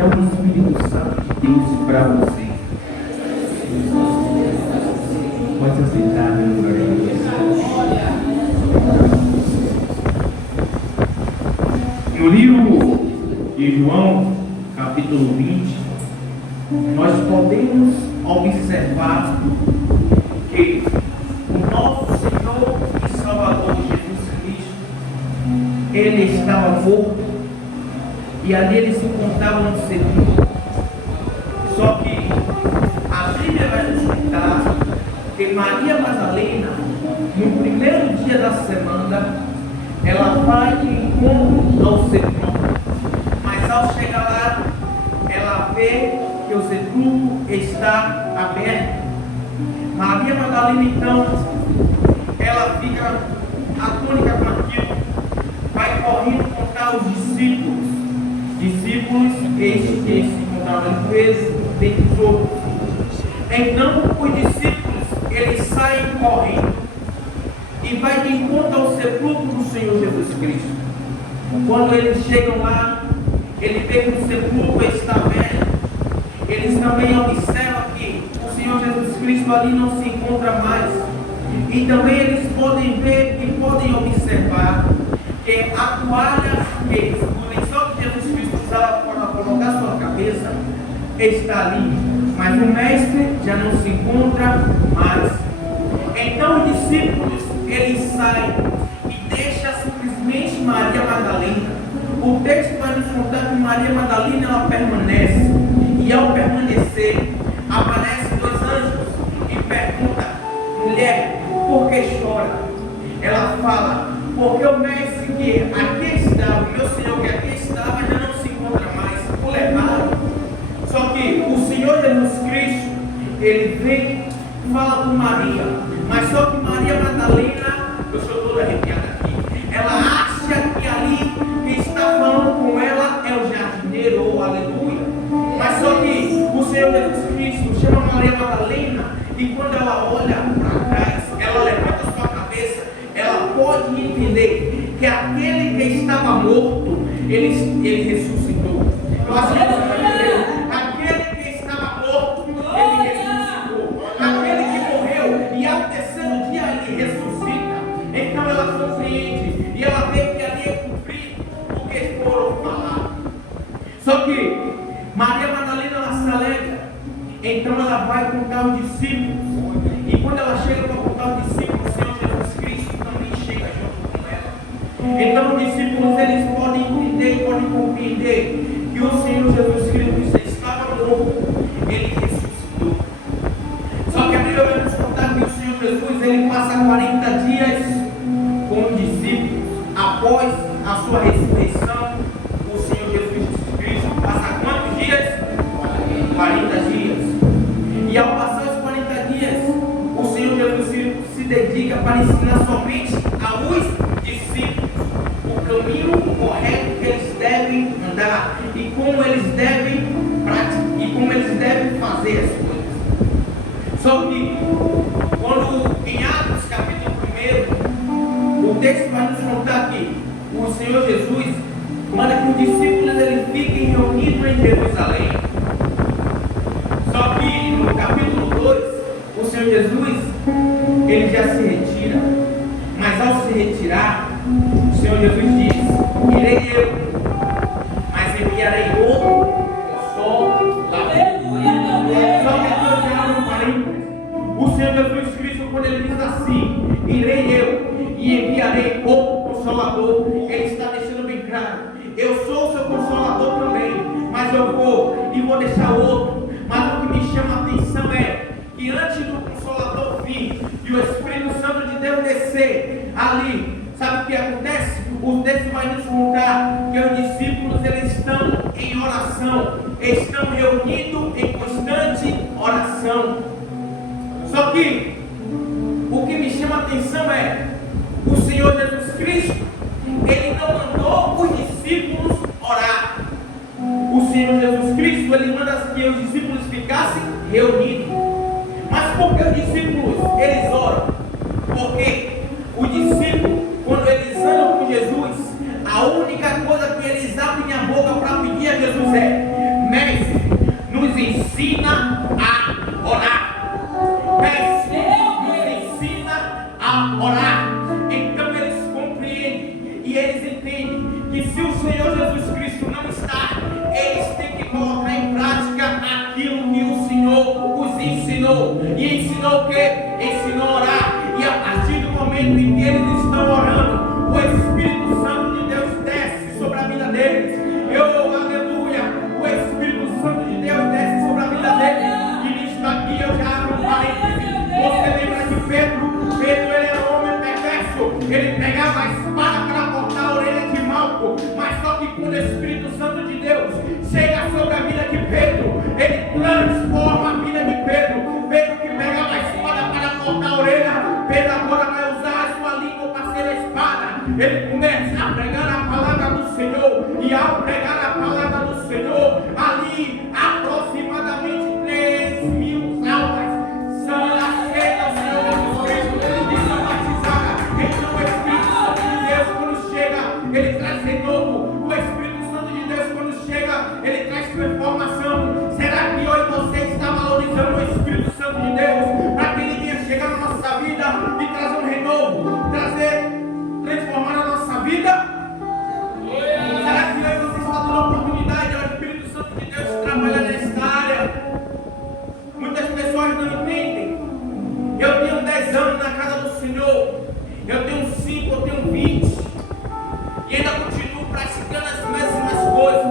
É o Espírito Santo de Deus para você. Pode se aceitar, meu glória a Deus. No livro de João, capítulo 20, nós podemos observar que o nosso Senhor e Salvador Jesus Cristo, ele estava morto e ali ele se encontrava no sepulcro. Só que a Bíblia vai nos contar que Maria Madalena, no primeiro dia da semana, ela vai de encontro ao sepulcro, mas ao chegar lá, ela vê que o sepulcro está aberto. Maria Madalena, então, ela fica atônica com aquilo, vai correndo contar os discípulos estes que se encontravam entre eles, dentre os outros. Então, os discípulos, eles saem correndo e vai de encontro ao sepulcro do Senhor Jesus Cristo. Quando eles chegam lá, ele vê que o sepulcro está aberto. Eles também observam que o Senhor Jesus Cristo ali não se encontra mais. E também eles podem ver e podem observar que a toalha que o lençol que Jesus Cristo usava para colocar sua cabeça está ali, mas o mestre já não se encontra mais. Então os discípulos, eles saem e deixam simplesmente Maria Madalena. O texto vai nos contar que Maria Madalena, ela permanece, e ao permanecer, aparecem dois anjos e perguntam: mulher, por que chora? Ela fala: porque o mestre que aqui estava, meu Senhor que aqui estava, já não se encontra mais, o levaram. Só que o Senhor Jesus Cristo, ele vem e fala com Maria, mas só que Maria Madalena, eu estou toda arrepiada aqui, ela acha que ali quem está falando com ela é o jardineiro, ou aleluia. Mas só que o Senhor Jesus Cristo chama Maria Madalena, e quando ela olha para trás, ela levanta sua cabeça, ela pode entender que aquele que estava morto, ele ressuscitou. Eu acho que aquele que estava morto, ele ressuscitou. Aquele que morreu e ao terceiro dia ele ressuscita. Então ela compreende e ela vê que ali é cumprido o que foram falar. Só que Maria Madalena, ela se alegra. Então ela vai contar os discípulos. E quando ela chega para contar os discípulos, o Senhor Jesus Cristo também chega junto com ela. Então os discípulos, eles podem entender e podem compreender que o Senhor Jesus Cristo estava morto, ele ressuscitou. Só que a Bíblia vai nos contar que o Senhor Jesus, ele passa 40 dias com os discípulos. Após a sua ressurreição, o Senhor Jesus Cristo passa quantos dias? 40 dias. E ao passar os 40 dias, o Senhor Jesus Cristo se dedica para ensinar somente aos discípulos o caminho correto que eles devem andar e como eles devem praticar e como eles devem fazer as coisas. Só que quando em Atos capítulo 1, o texto vai nos contar que o Senhor Jesus manda que os discípulos eles fiquem reunidos em Jerusalém. Só que no capítulo 2, o Senhor Jesus, ele já se retira. Mas ao se retirar, o Senhor Jesus diz: irei eu, mas enviarei outro Consolador. Só que aqui eu já abro um parênteses. O Senhor Jesus Cristo, quando ele diz assim, irei eu e enviarei outro Consolador, ele está deixando bem claro: eu sou o seu Consolador também, mas eu vou e vou deixar outro. Mas o que me chama a atenção é que antes do Consolador vir e o Espírito Santo de Deus descer ali, sabe o que acontece? O texto vai nos contar que os discípulos, eles estão em oração, estão reunidos em constante oração. Só que o que me chama a atenção é o Senhor Jesus Cristo, ele não mandou os discípulos orar. O Senhor Jesus Cristo, ele manda que os discípulos ficassem reunidos. Mas por que os discípulos, eles oram? Porque o discípulo, quando eles andam com Jesus, a única coisa que eles abrem a boca para pedir a Jesus é: ensinou o quê? Ensinou a orar. E a partir do momento em que eles estão orando, o Espírito Santo de Deus desce sobre a vida deles. Aleluia! O Espírito Santo de Deus desce sobre a vida deles. E nisso aqui eu já abro um parênteses. Você lembra de Pedro? Pedro, ele era um homem perverso. Ele pegava a espada para cortar a orelha de Malco. Mas só que quando o Espírito Santo de Deus chega sobre a vida de Pedro, ele transforma a vida de Pedro. Pedro que pegava a espada para cortar a orelha, Pedro agora vai usar a sua língua para ser a espada. Ele começa a pregar a palavra do Senhor. E ao pregar a palavra do Senhor, ali aproximadamente 3.000 almas são aceitas ao Senhor Jesus Cristo e são batizadas. Então o Espírito Santo de Deus, quando chega, ele traz renovo. O Espírito Santo de Deus, quando chega, ele traz transformação. Será que hoje você está valorizando o Espírito Santo de Deus para que ele venha chegar na nossa vida e trazer um renovo, transformar a nossa vida? Será que hoje você está dando oportunidade ao Espírito Santo de Deus trabalhar nesta área? Muitas pessoas não entendem. Eu tenho 10 anos na casa do Senhor, eu tenho 5, eu tenho 20, e ainda continuo praticando as mesmas coisas.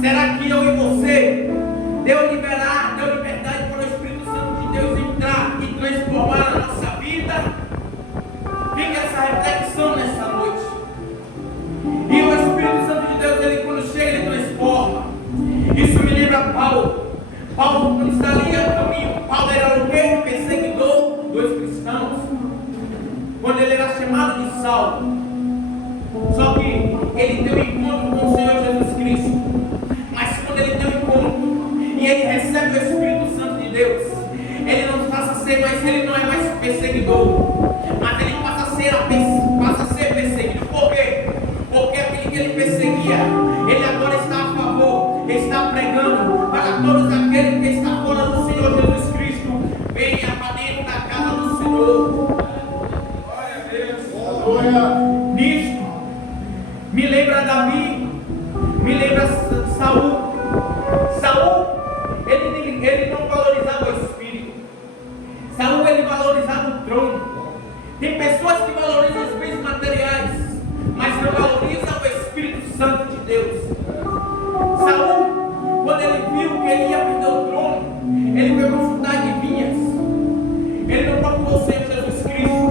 Será que eu e você deu liberdade para o Espírito Santo de Deus entrar e transformar a nossa vida? Fica essa reflexão nessa noite. E o Espírito Santo de Deus, ele quando chega, ele transforma. Isso me lembra Paulo. Paulo, quando está ali a caminho, Paulo era o quê? O perseguidor dos cristãos. Quando ele era chamado de Saulo. Só que ele tem um encontro com o Senhor Jesus Cristo. Mas quando ele tem um encontro e ele recebe o Espírito Santo de Deus, ele não passa a ser mais, ele não é mais perseguidor, mas ele passa a ser perseguido. Por quê? Porque aquele que ele perseguia, ele agora está a favor, está pregando para todos aqueles que estão fora do Senhor Jesus Cristo. Venha para dentro da casa do Senhor. Glória a Deus. Nisto me lembra Davi, me lembra Saul. Saul, ele não valorizava o Espírito. Saul, ele valorizava o trono. Tem pessoas que valorizam os bens materiais, mas não valorizam o Espírito Santo de Deus. Saul, quando ele viu que ele ia perder o trono, ele foi consultar adivinhas. Ele não procurou o Senhor Jesus Cristo.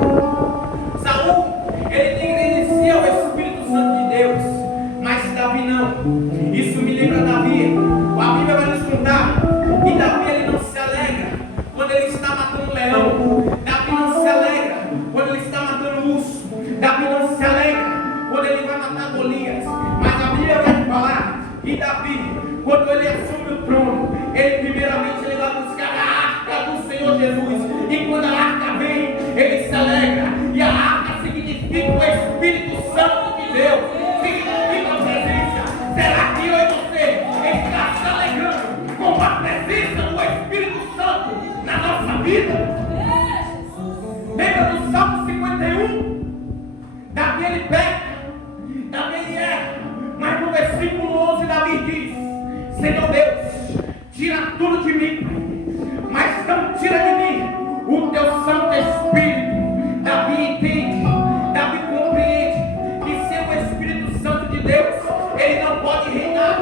Saul, ele negligencia o Espírito Santo de Deus, mas Davi não. Isso me lembra Davi. A Bíblia vai nos contar que Davi, ele não se alegra quando ele está matando um leão. Davi não se alegra quando ele está matando um urso. Davi não se alegra quando ele vai matar Golias. Mas a Bíblia vai falar que Davi, quando ele assume o trono, ele primeiramente ele vai buscar a arca do Senhor Jesus. E quando a arca vem, ele se alegra. E a arca significa o Espírito Santo de Deus, significa a presença. Será que eu e você está se alegrando com a presença do Espírito Santo na nossa vida? Lembra do Salmo 51? Davi ele peca, Davi ele erra, mas no versículo 11 Davi diz: Senhor Deus, tira tudo de mim, mas não tira de mim o teu Santo Espírito. Davi entende, Davi compreende que sem o Espírito Santo de Deus ele não pode reinar.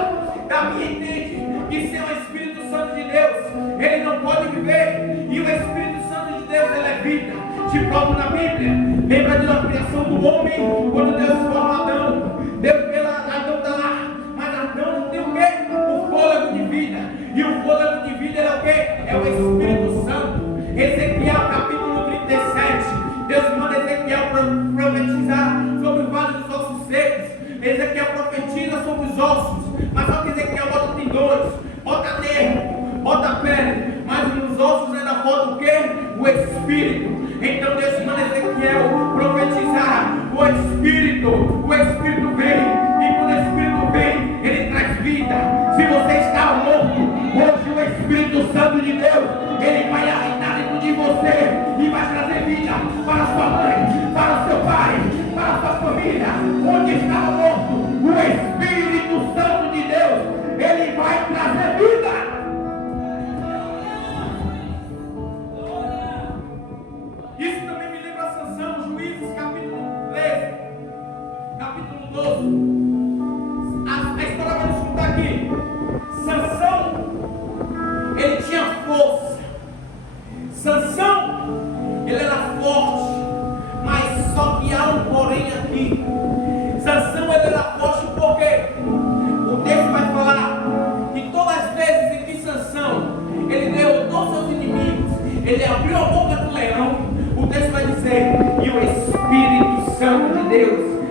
Davi entende que sem o Espírito Santo de Deus ele não pode viver. E o Espírito Santo de Deus ele é vida. Te provo na Bíblia. Lembra da criação do homem, quando Deus forma Adão, Deus vê Adão está lá, mas Adão não tem o quê? O fôlego de vida. E o fôlego de vida é o quê? É o Espírito Santo. Ezequiel capítulo 37, Deus manda Ezequiel profetizar sobre o vale dos ossos secos. Ezequiel profetiza sobre os ossos, mas só que Ezequiel bota tendões, bota nervo, bota pele, mas nos ossos ainda falta o quê? O Espírito. Então Deus manda Ezequiel profetizar o Espírito vem, e quando o Espírito vem, ele traz vida. Se você está morto, hoje o Espírito Santo de Deus